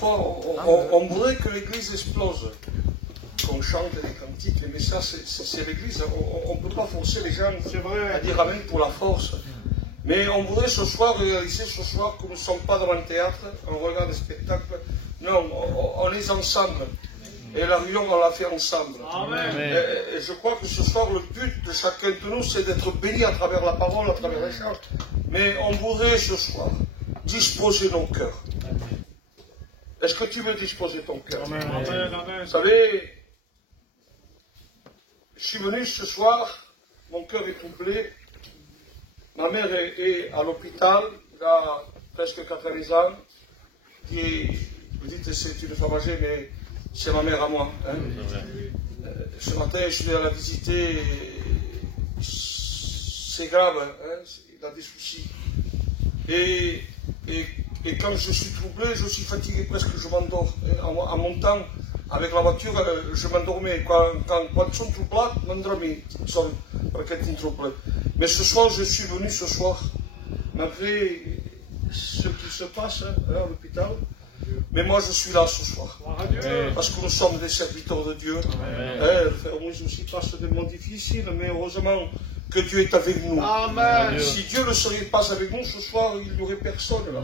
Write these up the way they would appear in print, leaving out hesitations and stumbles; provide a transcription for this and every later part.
Parfois, on voudrait que l'Église explose, qu'on chante les cantiques, mais ça, c'est l'Église. On ne peut pas forcer les gens à dire Amen pour la force. Mais on voudrait ce soir réaliser que nous ne sommes pas dans un théâtre, on regarde le spectacle. Non, on est ensemble. Et la réunion, on l'a fait ensemble. Amen. Et je crois que ce soir, le but de chacun de nous, c'est d'être béni à travers la parole, à travers les chants. Mais on voudrait ce soir disposer nos cœurs. Est-ce que tu veux disposer ton cœur? Amen. Vous savez, je suis venu ce soir, mon cœur est troublé. Ma mère est à l'hôpital, il a presque 80 ans. Vous dites, c'est une femme âgée, mais c'est ma mère à moi. Hein. Ce matin, je suis allé la visiter. C'est grave, hein, il a des soucis. Et quand je suis troublé, je suis fatigué, presque je m'endors. En montant avec la voiture, je m'endormais. Quand sono troublato, m'endormis. Mais ce soir, je suis venu ce soir, malgré ce qui se passe à l'hôpital. Mais moi, je suis là ce soir. Parce que nous sommes des serviteurs de Dieu. Le frère Moïse aussi passe des moments difficiles, mais heureusement que Dieu est avec nous. Amen. Si Dieu ne serait pas avec nous ce soir, il n'y aurait personne là.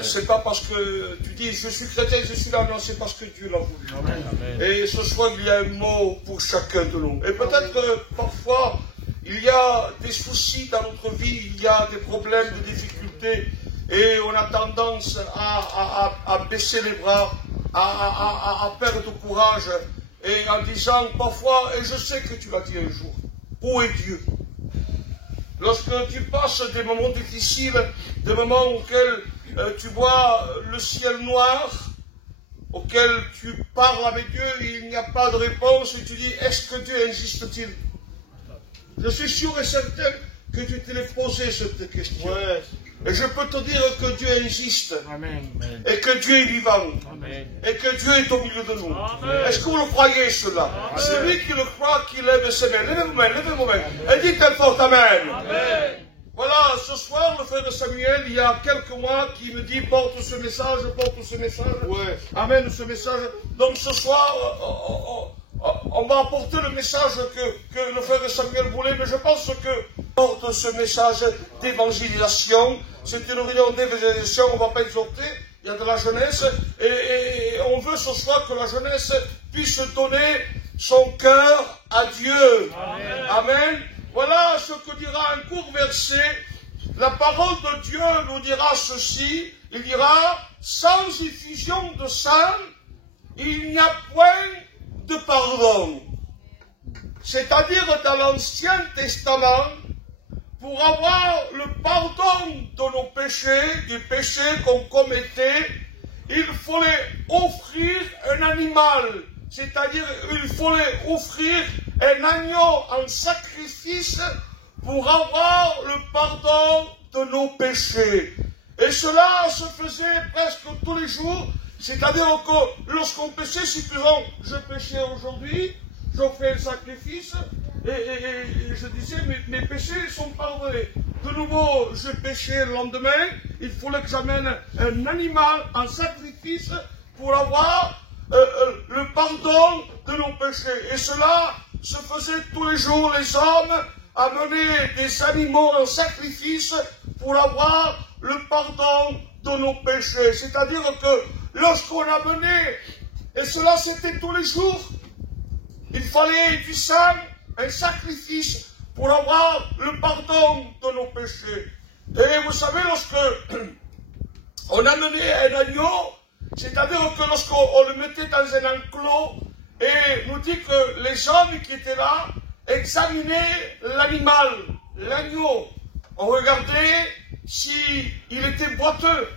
C'est pas parce que tu dis je suis chrétien, je suis là, non, c'est parce que Dieu l'a voulu. Amen. Et ce soir, il y a un mot pour chacun de nous. Et peut-être que parfois, il y a des soucis dans notre vie, il y a des problèmes, des difficultés. Et on a tendance à baisser les bras, à perdre courage, et en disant parfois, et je sais que tu l'as dit un jour, où est Dieu? Lorsque tu passes des moments difficiles, des moments auxquels tu vois le ciel noir, auquel tu parles avec Dieu, et il n'y a pas de réponse, et tu dis, est-ce que Dieu existe-t-il? Je suis sûr et certain que tu t'es posé cette question. Ouais. Et je peux te dire que Dieu existe. Amen. Et que Dieu est vivant. Amen. Et que Dieu est au milieu de nous. Est-ce que vous le croyez cela? Celui qui le croit, qui lève ses mains. Levez vos mains. Et dites un fort Amen. Amen. Voilà, ce soir, le frère Samuel, il y a quelques mois, qui me dit porte ce message, porte ce message. Ouais. Amen, ce message. Donc ce soir, on va apporter le message que le frère Samuel voulait, mais je pense que porte ce message d'évangélisation. C'est une réunion d'évangélisation, on ne va pas exhorter, il y a de la jeunesse, et on veut ce soir que la jeunesse puisse donner son cœur à Dieu. Amen. Amen. Voilà ce que dira un court verset. La parole de Dieu nous dira ceci, il dira, sans effusion de sang, il n'y a point de pardon. C'est-à-dire dans l'Ancien Testament, pour avoir le pardon de nos péchés, du péché qu'on commettait, il fallait offrir un animal. C'est-à-dire, il fallait offrir un agneau en sacrifice pour avoir le pardon de nos péchés. Et cela se faisait presque tous les jours. C'est-à-dire que lorsqu'on péchait, si par exemple, je péchais aujourd'hui, j'offrais un sacrifice, et je disais, mes péchés sont pardonnés. De nouveau, je péchais le lendemain, il fallait que j'amène un animal en sacrifice pour avoir le pardon de nos péchés. Et cela se faisait tous les jours. Les hommes amenaient des animaux en sacrifice pour avoir le pardon de nos péchés. C'est-à-dire que lorsqu'on amenait, et cela c'était tous les jours, il fallait du sang, un sacrifice pour avoir le pardon de nos péchés. Et vous savez, lorsque on amenait un agneau, c'est-à-dire que lorsqu'on le mettait dans un enclos, et nous dit que les hommes qui étaient là examinaient l'animal, l'agneau. On regardait s'il était boiteux,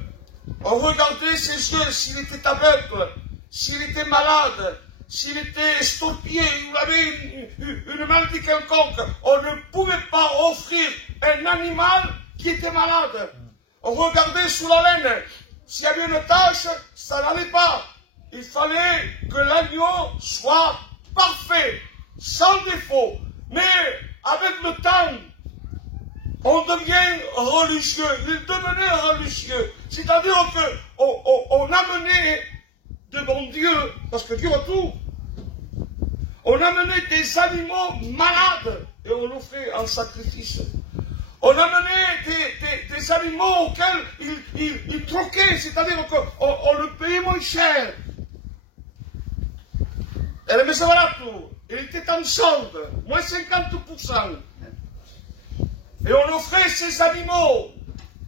on regardait ses yeux, s'il était aveugle, s'il était malade, s'il était estorpillé, il avait une maladie quelconque. On ne pouvait pas offrir un animal qui était malade. On regardait sous la laine. S'il y avait une tache, ça n'allait pas. Il fallait que l'agneau soit parfait, sans défaut. Mais avec le temps, on devient religieux. Il devenait religieux. C'est-à-dire qu'on amenait Dieu, parce que Dieu a tout. On amenait des animaux malades et on offrait en sacrifice. On amenait des animaux auxquels ils troquaient, c'est-à-dire qu'on le payait moins cher. Et le Mesavalato, il était en solde, moins 50%. Et on offrait ces animaux.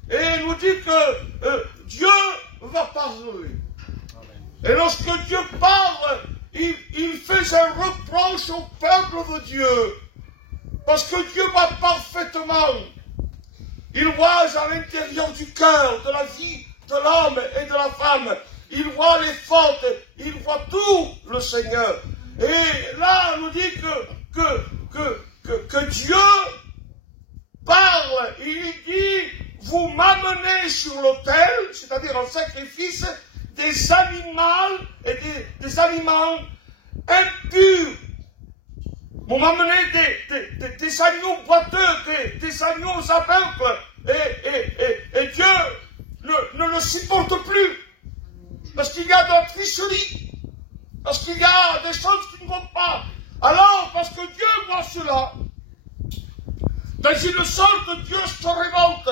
Et il nous dit que Dieu va parler. Et lorsque Dieu parle, il fait un reproche au peuple de Dieu. Parce que Dieu voit parfaitement. Il voit à l'intérieur du cœur, de la vie de l'homme et de la femme. Il voit les fautes, il voit tout, le Seigneur. Et là, on nous dit que Dieu parle. Il dit, vous m'amenez sur l'autel, c'est-à-dire en sacrifice, des animaux et des aliments impurs. Vous m'amenez des agneaux boiteux, des agneaux aveugles, et Dieu ne le supporte plus. Parce qu'il y a de la tricherie, parce qu'il y a des choses qui ne vont pas. Alors, parce que Dieu voit cela, dans une sorte, Dieu se révolte.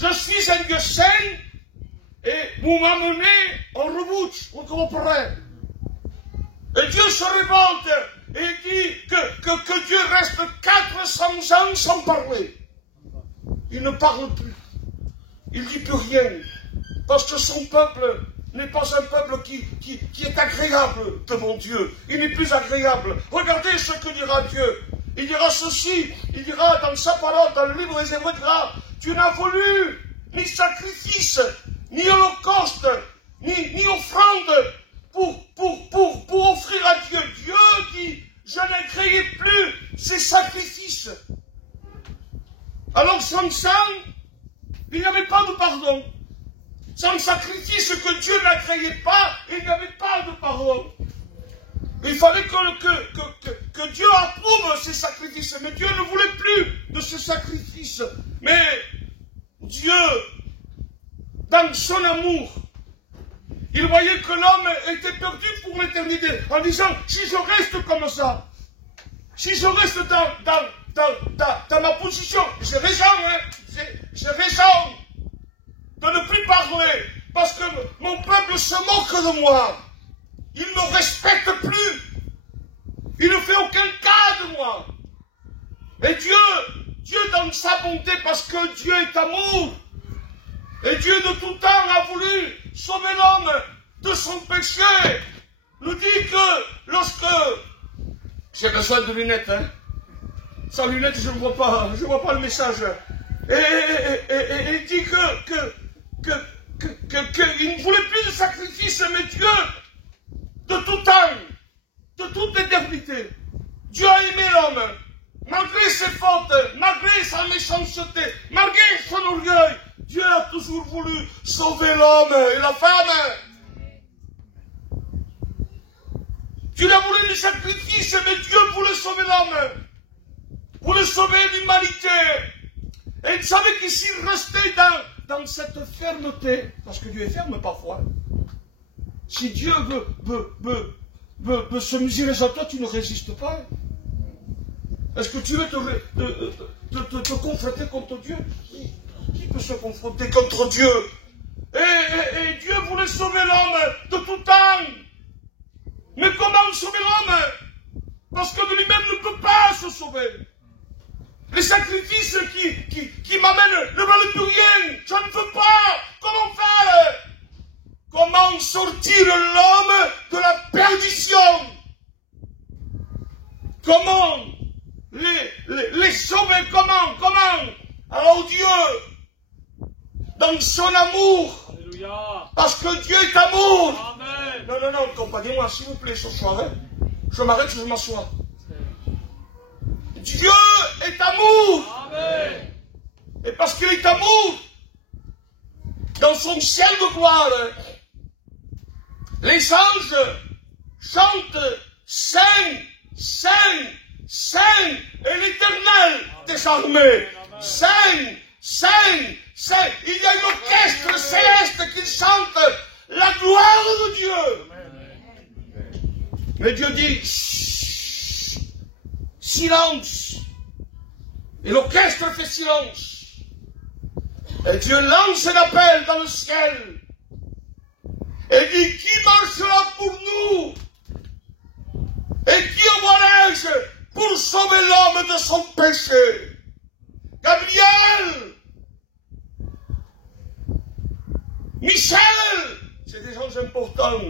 Je suis un Dieu saint, et vous m'amenez en rebouche, vous comprendrez. Et Dieu se révolte et dit que Dieu reste 400 ans sans parler. Il ne parle plus. Il ne dit plus rien. Parce que son peuple n'est pas un peuple qui est agréable devant Dieu. Il n'est plus agréable. Regardez ce que dira Dieu. Il dira ceci. Il dira dans sa parole, dans le livre des Hébreux, il dira, tu n'as voulu ni sacrifice, ni holocauste, ni offrande, pour offrir à Dieu. Dieu dit, je ne créais plus ces sacrifices. Alors sans ça, il n'y avait pas de pardon. Sans sacrifice que Dieu n'a créé pas, il n'y avait pas de pardon. Il fallait que Dieu approuve ces sacrifices. Mais Dieu ne voulait plus de ces sacrifices. Mais Dieu, dans son amour, il voyait que l'homme était perdu pour l'éternité, en disant, si je reste comme ça, si je reste dans ma position, j'ai raison, hein, j'ai raison de ne plus parler, parce que mon peuple se moque de moi, il ne me respecte plus, il ne fait aucun cas de moi. Et Dieu dans sa bonté, parce que Dieu est amour, et Dieu de tout temps a voulu sauver l'homme de son péché, nous dit que lorsque... J'ai besoin de lunettes, hein. Sans lunettes, je ne vois pas le message. Et il dit qu'il ne voulait plus de sacrifice, mais Dieu, de tout temps, de toute éternité, Dieu a aimé l'homme, malgré ses fautes, malgré sa méchanceté, malgré son orgueil. Dieu a toujours voulu sauver l'homme et la femme. Dieu a voulu du sacrifice, mais Dieu voulait sauver l'homme, voulait sauver l'humanité. Et il savait qu'il s'il restait dans cette fermeté, parce que Dieu est ferme parfois. Si Dieu veut se mesurer à toi, tu ne résistes pas. Est-ce que tu veux te confronter contre Dieu? Qui peut se confronter contre Dieu? Et Dieu voulait sauver l'homme de tout temps. Mais comment sauver l'homme? Parce que de lui-même ne peut pas se sauver. Les sacrifices qui m'amènent ne valent plus rien. Je ne veux pas. Comment faire? Comment sortir l'homme de la perdition? Comment les sauver? Comment? Alors Dieu, dans son amour, alléluia, parce que Dieu est amour. Amen. Non, accompagnez-moi s'il vous plaît ce soir. Hein. Je m'arrête, je m'assois. Dieu est amour. Amen. Et parce qu'il est amour, dans son ciel de gloire, les anges chantent Saint, Saint, Saint, et l'Éternel des armées. Saint, Saint, Saint. Il y a une orchestre céleste qui chante la gloire Mais Dieu dit, chut, silence. Et l'orchestre fait silence. Et Dieu lance un appel dans le ciel. Et dit, qui marchera pour nous? Et qui envoie-je pour sauver l'homme de son péché? Gabriel, Michel, c'est des gens importants.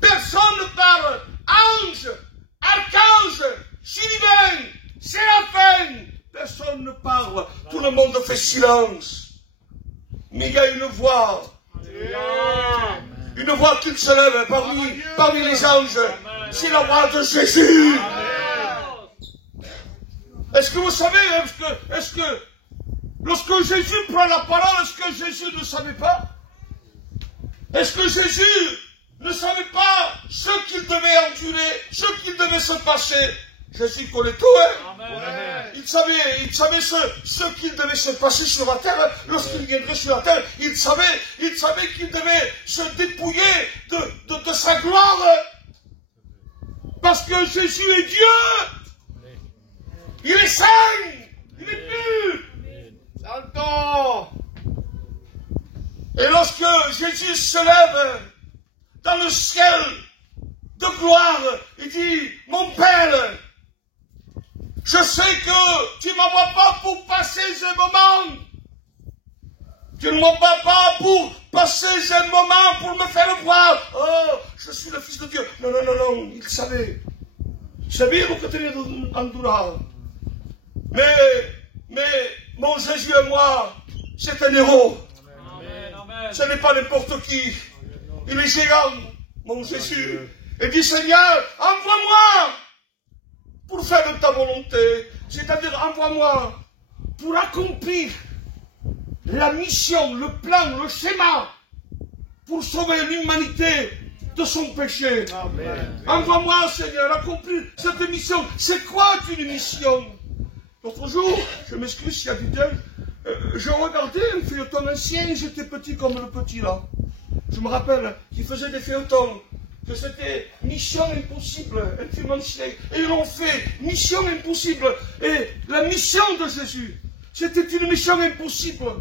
Personne ne parle. Ange, archange, chérubin, séraphin, personne ne parle. Tout le monde fait silence. Mais il y a une voix. Une voix qui se lève parmi les anges. C'est la voix de Jésus. Est-ce que vous savez, est-ce que lorsque Jésus prend la parole, est-ce que Jésus ne savait pas? Est-ce que Jésus ne savait pas ce qu'il devait endurer, ce qu'il devait se passer? Jésus connaît tout, hein? Amen. Il savait ce qu'il devait se passer sur la terre. Lorsqu'il viendrait sur la terre, il savait qu'il devait se dépouiller de sa gloire. Parce que Jésus est Dieu. Il est saint. Il est pur. Santo. Et lorsque Jésus se lève dans le ciel de gloire, il dit, mon Père, je sais que tu ne m'envoies pas pour passer un moment. Tu ne m'envoies pas pour passer un moment pour me faire voir. Oh, je suis le Fils de Dieu. Non, non, non, non, il savait. Sabia que tenait d'Andura. Mais mon Jésus et moi, c'est un héros. Ce n'est pas n'importe qui. Il est géant, mon Jésus. Et dit, Seigneur, envoie-moi pour faire ta volonté. C'est-à-dire, envoie-moi pour accomplir la mission, le plan, le schéma pour sauver l'humanité de son péché. Envoie-moi, Seigneur, accomplir cette mission. C'est quoi une mission? L'autre jour, je m'excuse s'il y a du tel, je regardais un feuilleton ancien, j'étais petit comme le petit là. Je me rappelle qu'ils faisaient des feuilletons, que c'était mission impossible, un film ancien. Et ils l'ont fait, mission impossible. Et la mission de Jésus, c'était une mission impossible,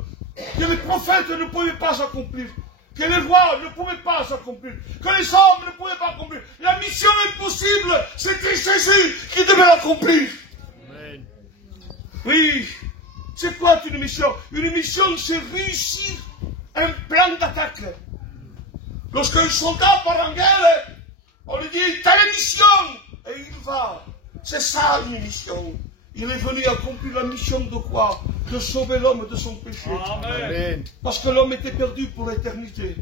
que les prophètes ne pouvaient pas accomplir, que les rois ne pouvaient pas accomplir, que les hommes ne pouvaient pas accomplir. La mission impossible, c'était Jésus qui devait l'accomplir. Oui, c'est quoi une mission? Une mission, c'est réussir un plan d'attaque. Lorsqu'un soldat part en guerre, on lui dit, t'as une mission, et il va. C'est ça une mission. Il est venu accomplir la mission de quoi? De sauver l'homme de son péché. Amen. Parce que l'homme était perdu pour l'éternité.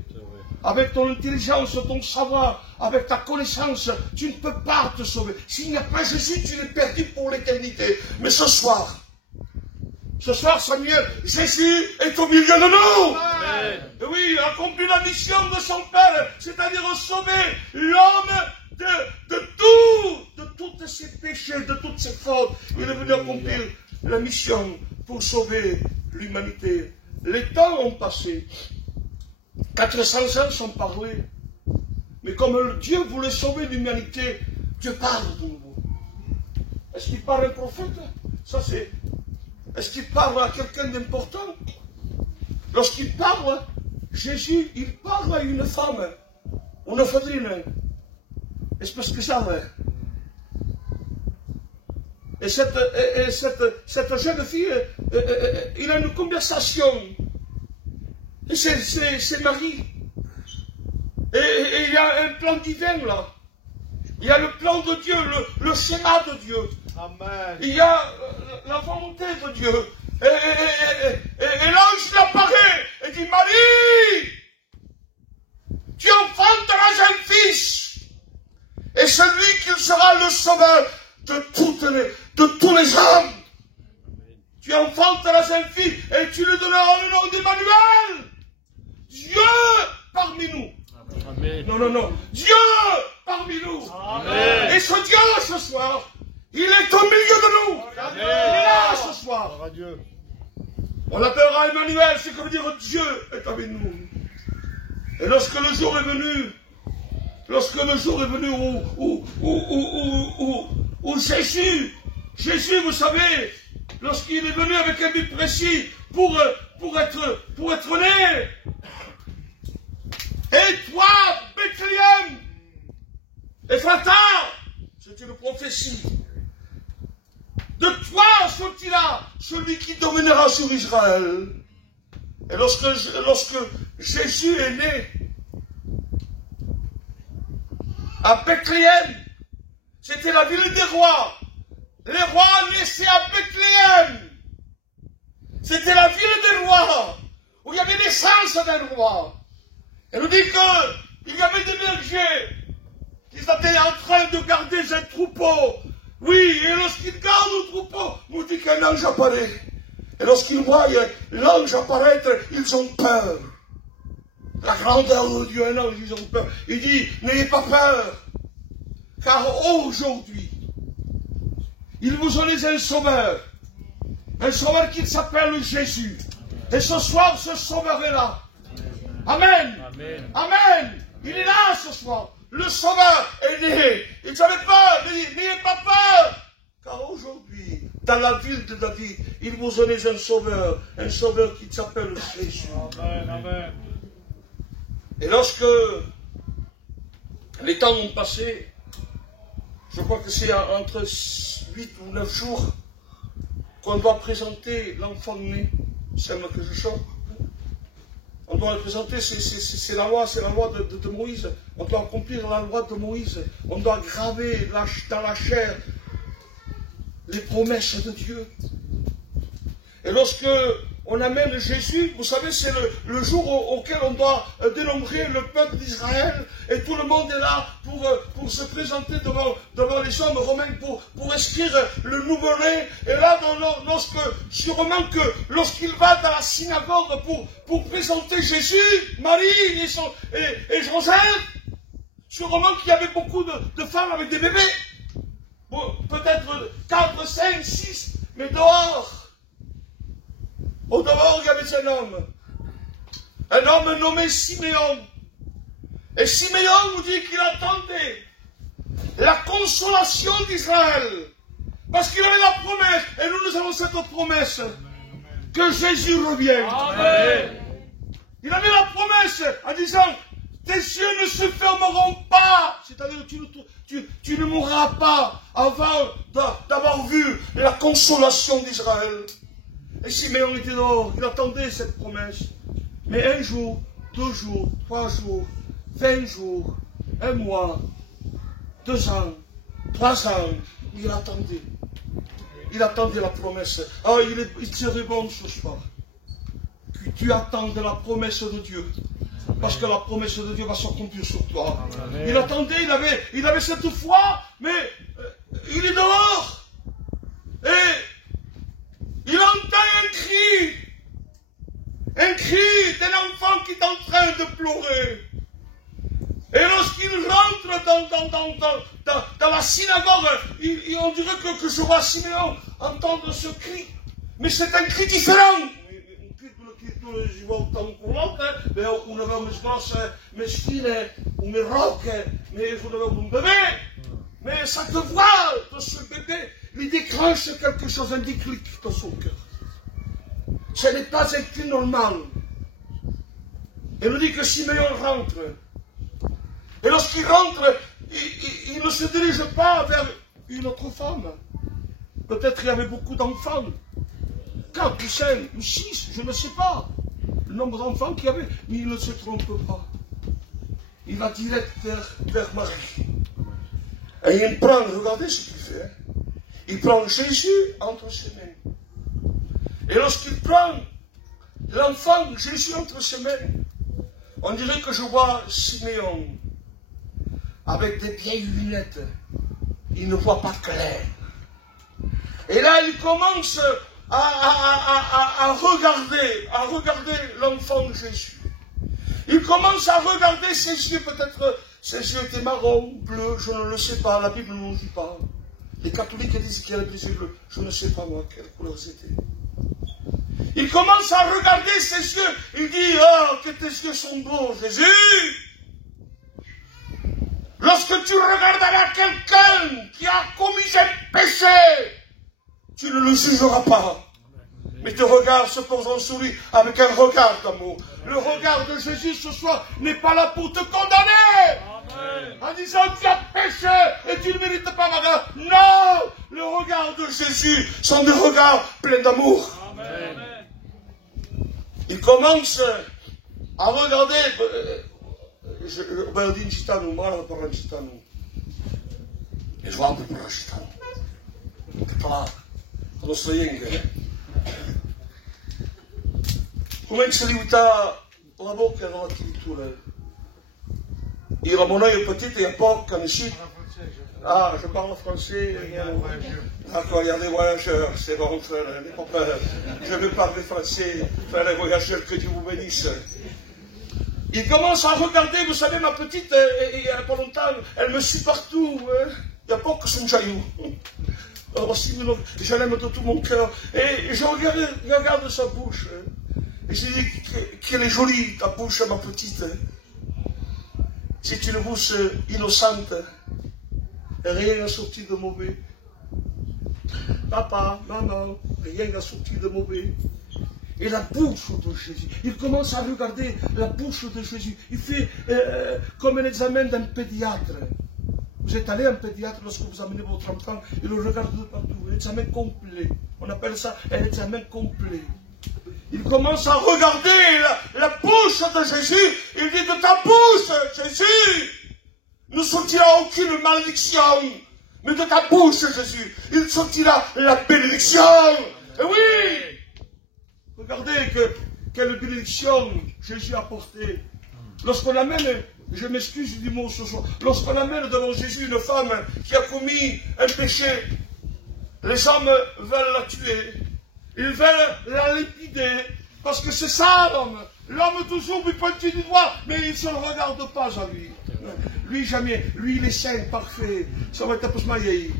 Avec ton intelligence, ton savoir, avec ta connaissance, tu ne peux pas te sauver. S'il n'y a pas Jésus, tu es perdu pour l'éternité. Mais ce soir, Samuel, Jésus est au milieu de nous. Amen. Et oui, il a accompli la mission de son Père, c'est-à-dire sauver l'homme de tous ses péchés, de toutes ses fautes. Il est venu accomplir la mission pour sauver l'humanité. Les temps ont passé. 400 ans sont parlés. Mais comme Dieu voulait sauver l'humanité, Dieu parle de nouveau. Est-ce qu'il parle à un prophète? Ça c'est... Est-ce qu'il parle à quelqu'un d'important? Lorsqu'il parle, Jésus, il parle à une femme, une fadrine. Est-ce parce que ça va? Et cette jeune fille, il a une conversation. Et c'est Marie. Et il y a un plan divin là. Il y a le plan de Dieu, le schéma de Dieu. Amen. Il y a la volonté de Dieu. Et l'ange apparaît et dit, Marie, tu enfanteras un fils. Et celui qui sera le sauveur de tous les hommes. Tu enfanteras un fils et tu lui donneras le nom d'Emmanuel. Dieu parmi nous. Amen. Non, non, non. Dieu parmi nous. Amen. Et ce Dieu ce soir, il est au milieu de nous. Amen. Il est là ce soir. On l'appellera Emmanuel, c'est comme dire Dieu est avec nous. Et lorsque le jour est venu, lorsque le jour est venu où Jésus, vous savez, lorsqu'il est venu avec un but précis pour être né. Et toi, Bethléem, Ephrata, c'est une prophétie. De toi sortira celui qui dominera sur Israël. Et lorsque Jésus est né à Bethléem, c'était la ville des rois. Les rois naissaient à Bethléem. C'était la ville des rois, où il y avait l'essence d'un roi. Et nous dit qu'il y avait des bergers qui étaient en train de garder un troupeau. Oui, et lorsqu'ils gardent le troupeau, nous dit qu'un ange apparaît. Et lorsqu'ils voient l'ange apparaître, ils ont peur. La grandeur de Dieu, un ange, ils ont peur. Il dit, n'ayez pas peur, car aujourd'hui, il vous en est un sauveur qui s'appelle Jésus. Et ce soir, ce sauveur est là. Amen. Amen. Amen. Il est là ce soir. Le sauveur est né. Il n'avait peur. Il dit, n'ayez pas peur. Car aujourd'hui, dans la ville de David, il vous en est un sauveur qui s'appelle Jésus. Amen. Amen. Et lorsque les temps ont passé, je crois que c'est entre 8 ou 9 jours qu'on doit présenter l'enfant né, celle que je chante. On doit le présenter, c'est la loi de Moïse. On doit accomplir la loi de Moïse. On doit graver dans la chair les promesses de Dieu. Et lorsque on amène Jésus, vous savez, c'est le jour auquel on doit dénombrer le peuple d'Israël. Et tout le monde est là pour se présenter devant les hommes romains, pour inscrire le nouveau-né. Et là, sûrement que lorsqu'il va dans la synagogue pour présenter Jésus, Marie et Joseph, sûrement qu'il y avait beaucoup de femmes avec des bébés. Bon, peut-être 4, 5, 6, mais dehors. Au dehors, il y avait un homme nommé Siméon. Et Siméon nous dit qu'il attendait la consolation d'Israël. Parce qu'il avait la promesse, et nous avons cette promesse, que Jésus revienne. Amen. Il avait la promesse en disant, tes yeux ne se fermeront pas. C'est-à-dire tu ne mourras pas avant d'avoir vu la consolation d'Israël. Et Siméon était dehors, il attendait cette promesse. Mais 1 jour, 2 jours, 3 jours, 20 jours, 1 mois, 2 ans, 3 ans, il attendait. Il attendait la promesse. Ah, il serait bon ce soir que tu attendes la promesse de Dieu. Parce que la promesse de Dieu va s'accomplir sur toi. Amen. Il attendait, il avait cette foi, mais il est dehors. Et il entend un cri d'un enfant qui est en train de pleurer. Et lorsqu'il rentre dans la synagogue, on dirait que je vois Siméon entendre ce cri. Mais c'est un cri différent. Je vois autant qu'on l'autre, mais on avait mes grosses, mes filles, ou mes rocs, mais je n'avais mon bébé. Mais cette voix de ce bébé lui déclenche quelque chose, un déclic dans son cœur. Ce n'est pas un cri normal. Et nous dit que Siméon rentre. Et lorsqu'il rentre, il ne se dirige pas vers une autre femme. Peut-être qu'il y avait beaucoup d'enfants. 4 ou 5 ou 6, je ne sais pas. Le nombre d'enfants qu'il y avait. Mais il ne se trompe pas. Il va direct vers Marie. Et il prend, regardez ce qu'il fait. Il prend Jésus entre ses mains. Et lorsqu'il prend l'enfant Jésus entre ses mains, on dirait que je vois Siméon avec des vieilles lunettes. Il ne voit pas clair. Et là, il commence à regarder l'enfant Jésus. Il commence à regarder ses yeux, peut-être ses yeux étaient marrons, bleus, je ne le sais pas, la Bible ne nous dit pas. Les catholiques disent qu'il y avait des yeux bleus, je ne sais pas moi quelle couleur c'était. Il commence à regarder ses yeux, il dit, oh, que tes yeux sont beaux, Jésus. Lorsque tu regarderas quelqu'un qui a commis un péché, tu ne le jugeras pas. Mais tes regards se poseront sur lui avec un regard d'amour. Le regard de Jésus ce soir n'est pas là pour te condamner. Amen. En disant tu as péché et tu ne mérites pas ma grâce. Non, le regard de Jésus sont des regards pleins d'amour. Il commence à regarder. Baldin gitano, mara per un gitano. E sguardo per un gitano. Claro, lo sto yenge. Come se li uita la bocca dalla scrittura. Il ramonaio petit et poc en ici. Ah, je parle français. D'accord, il y a des voyageurs, c'est bon, frère, n'aie pas peur. Je veux parler français, frère les voyageurs, que Dieu vous bénisse. Il commence à regarder, vous savez, ma petite, il n'y a pas longtemps, elle me suit partout. Il n'y a pas que son jaillou. Alors, si je l'aime de tout mon cœur. Et je regarde sa bouche. Et je dis qu'elle est jolie, ta bouche, ma petite. C'est une bouche innocente. Rien n'a sorti de mauvais. Papa, maman, rien n'a sorti de mauvais. Et la bouche de Jésus. Il commence à regarder la bouche de Jésus. Il fait comme un examen d'un pédiatre. Vous êtes allé à un pédiatre lorsque vous amenez votre enfant, il le regarde de partout. Un examen complet. On appelle ça un examen complet. Il commence à regarder la bouche de Jésus. Il dit de ta bouche, Jésus, ne sortira aucune malédiction. Mais de ta bouche, Jésus, il sortira la bénédiction. Et oui! Regardez quelle bénédiction Jésus a portée. Lorsqu'on amène, je m'excuse du mot ce soir, lorsqu'on amène devant Jésus une femme qui a commis un péché, les hommes veulent la tuer. Ils veulent la lépider. Parce que c'est ça l'homme. L'homme toujours lui pointe du doigt, mais il ne se le regarde pas à lui. Lui jamais. Lui il est saint, parfait. Ça va être un peu smaillé.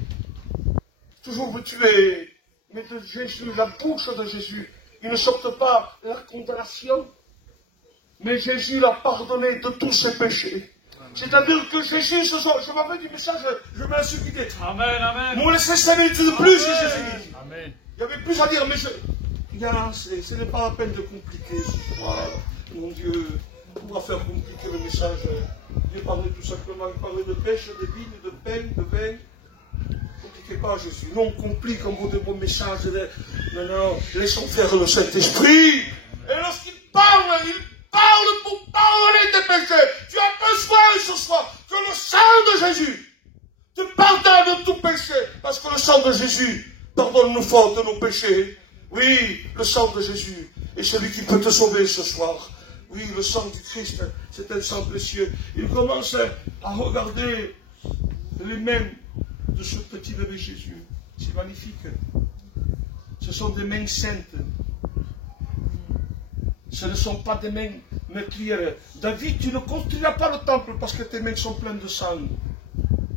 Toujours vous tuer. Mais de Jésus, la bouche de Jésus, il ne sorte pas la condamnation. Mais Jésus l'a pardonné de tous ses péchés. C'est-à-dire que Jésus, ce soir, je m'avais du message, je vais se quitter. Amen, amen. Vous me laissez 5 minutes de plus, Jésus. Amen. Il y avait plus à dire, mais ce n'est pas la peine de compliquer ce soir. Mon Dieu, on va faire compliquer le message. Dieu parlait tout simplement, il parlait de pêche, de vigne, de pain, de vin. Ne compliquez pas Jésus. Non, on complique en de bons messages. Non, laissons faire le Saint-Esprit. Et lorsqu'il parle pour pardonner tes péchés. Tu as besoin ce soir que le sang de Jésus te pardonne de tout péché. Parce que le sang de Jésus pardonne nos fautes, nos péchés. Oui, le sang de Jésus est celui qui peut te sauver ce soir. Oui, le sang du Christ, c'est un sang précieux. Il commence à regarder les mains de ce petit bébé Jésus. C'est magnifique. Ce sont des mains saintes. Ce ne sont pas des mains meurtrières. David, tu ne construiras pas le temple parce que tes mains sont pleines de sang.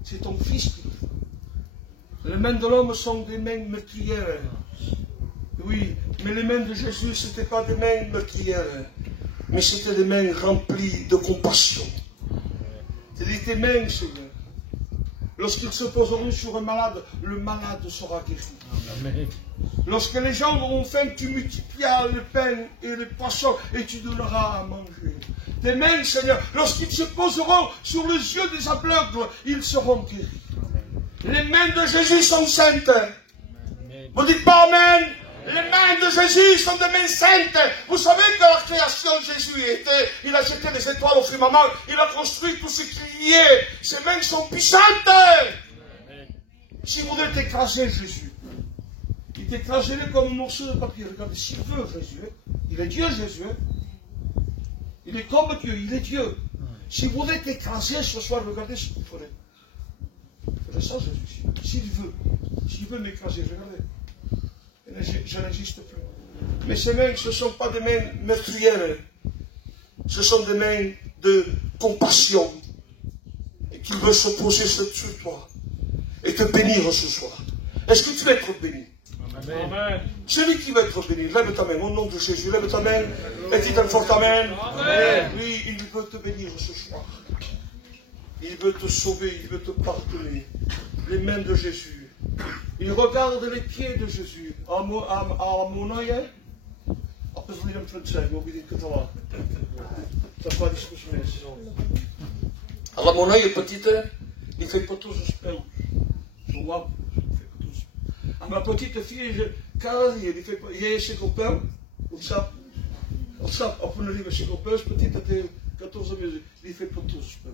C'est ton fils qui le fait. Les mains de l'homme sont des mains meurtrières. Oui, mais les mains de Jésus, ce n'étaient pas des mains meurtrières, mais c'était des mains remplies de compassion. C'est-à-dire tes mains, Seigneur. Lorsqu'ils se poseront sur un malade, le malade sera guéri. Amen. Lorsque les gens auront faim, tu multiplieras le pain et les poissons et tu donneras à manger. Tes mains, Seigneur, lorsqu'ils se poseront sur les yeux des aveugles, ils seront guéris. Les mains de Jésus sont saintes. Vous dites pas Amen. Les mains de Jésus sont des mains saintes. Vous savez que la création de Jésus était, il a jeté les étoiles au firmament, il a construit tout ce qu'il y est. Ses mains sont puissantes. Si vous voulez t'écraser Jésus, il t'écraserait comme un morceau de papier. Regardez, s'il veut Jésus, il est Dieu Jésus. Il est comme Dieu, il est Dieu. Si vous voulez t'écraser ce soir, regardez ce qu'il ferait. C'est ça Jésus. S'il veut m'écraser, regardez. Je n'existe plus. Mais ces mains, ce ne sont pas des mains meurtrières. Ce sont des mains de compassion. Et qui veut se poser sur toi. Et te bénir ce soir. Est-ce que tu vas être béni? Amen. Celui qui va être béni, lève ta main. Au nom de Jésus, lève ta main. Et dis un fort Amen. Amen. Lui, il veut te bénir ce soir. Il veut te sauver, il veut te pardonner. Les mains de Jésus. Il regarde les pieds de Jésus. Ammonaje. Opzwoliłem Francesco, mówię catalan. Zakładaj śmieszne. Ammonaje petite, il fait pas tous os peus. Wow. Ma petite fille, cada dia, il est chez copain, on sait, on arrive chez copain, petite até 14 ans, il fait pas tous os peus.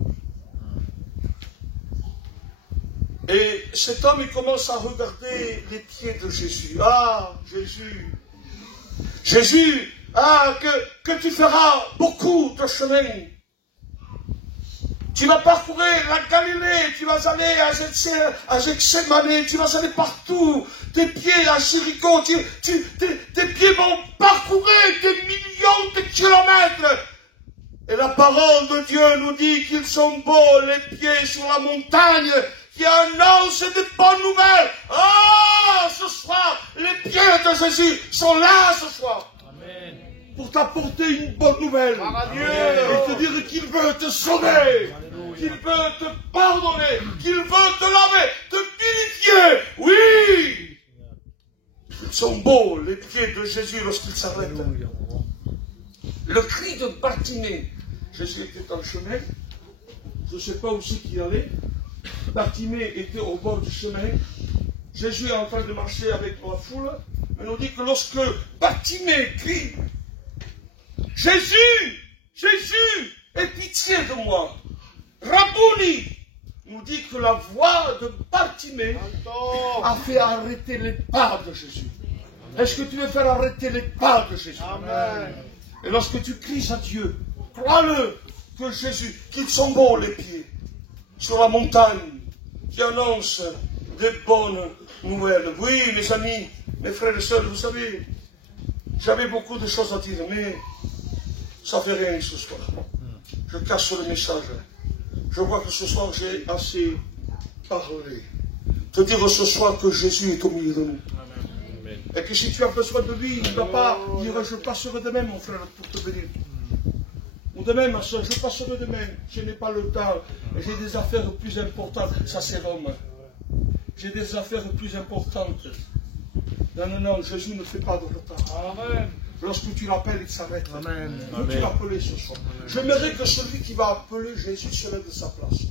Et cet homme, il commence à regarder les pieds de Jésus. Ah, Jésus. Jésus, ah, que tu feras beaucoup de chemin. Tu vas parcourir la Galilée, tu vas aller à Gethsémani, tu vas aller partout. Tes pieds à Jéricho, tes pieds vont parcourir des millions de kilomètres. Et la parole de Dieu nous dit qu'ils sont beaux, les pieds sur la montagne, qui annoncent de bonnes nouvelles. Oh, ce soir, les pieds de Jésus sont là ce soir. Amen. Pour t'apporter une bonne nouvelle. Et te dire qu'il veut te sauver, qu'il veut te pardonner, qu'il veut te laver, te purifier. Oui. Ils sont beaux, les pieds de Jésus, lorsqu'il s'arrête. Le cri de Bartimée. Jésus était en chemin. Je ne sais pas où c'est qu'il allait. Bartimée était au bord du chemin. Jésus est en train de marcher avec la foule. Et on dit que lorsque Bartimée crie, Jésus, Jésus, aie pitié de moi. Rabouni, nous dit que la voix de Bartimée a fait arrêter les pas de Jésus. Est-ce que tu veux faire arrêter les pas de Jésus? Amen. Et lorsque tu cries à Dieu, crois-le que Jésus, qu'ils sont beaux les pieds sur la montagne, qui annonce des bonnes nouvelles. Oui, mes amis, mes frères et sœurs, vous savez, j'avais beaucoup de choses à dire, mais ça ne fait rien ce soir. Je casse le message. Je crois que ce soir, j'ai assez parlé. Te dire ce soir que Jésus est au milieu de nous. Amen. Et que si tu as besoin de lui, il ne va pas dire je passerai demain, mon frère, pour te bénir. Ou demain, ma soeur, je passerai demain. Je n'ai pas le temps. J'ai des affaires plus importantes. Ça, c'est Rome. J'ai des affaires plus importantes. Non, non, non, Jésus ne fait pas de retard. Amen. Lorsque tu l'appelles, il s'arrête. Amen. Veux-tu l'appeler ce soir? J'aimerais que celui qui va appeler Jésus se lève de sa place.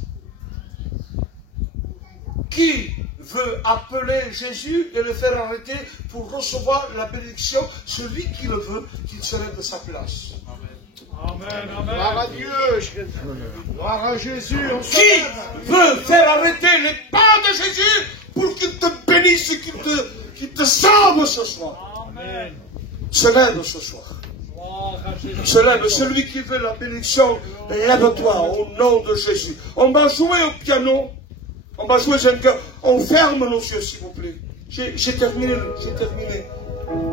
Qui veut appeler Jésus et le faire arrêter pour recevoir la bénédiction? Celui qui le veut, qu'il se lève de sa place. Amen, amen. Gloire à Dieu. Gloire à Jésus. Qui veut faire arrêter les pas de Jésus pour qu'il te bénisse et qu'il te sauve ce soir? Amen. Se lève ce soir. Se lève. Celui qui veut la bénédiction, lève-toi au nom de Jésus. On va jouer au piano. On va jouer un cœur. On ferme nos yeux, s'il vous plaît. J'ai terminé. J'ai terminé.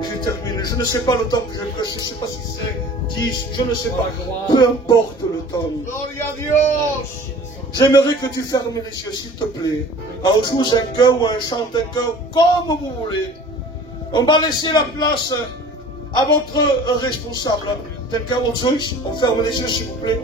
J'ai terminé. Je ne sais pas le temps que j'ai prêché. Je ne sais pas si c'est 10. Je ne sais pas. Peu importe le temps. J'aimerais que tu fermes les yeux, s'il te plaît. On joue un cœur ou on chante un cœur, comme vous voulez. On va laisser la place à votre responsable. Quelqu'un, on ferme les yeux, s'il vous plaît.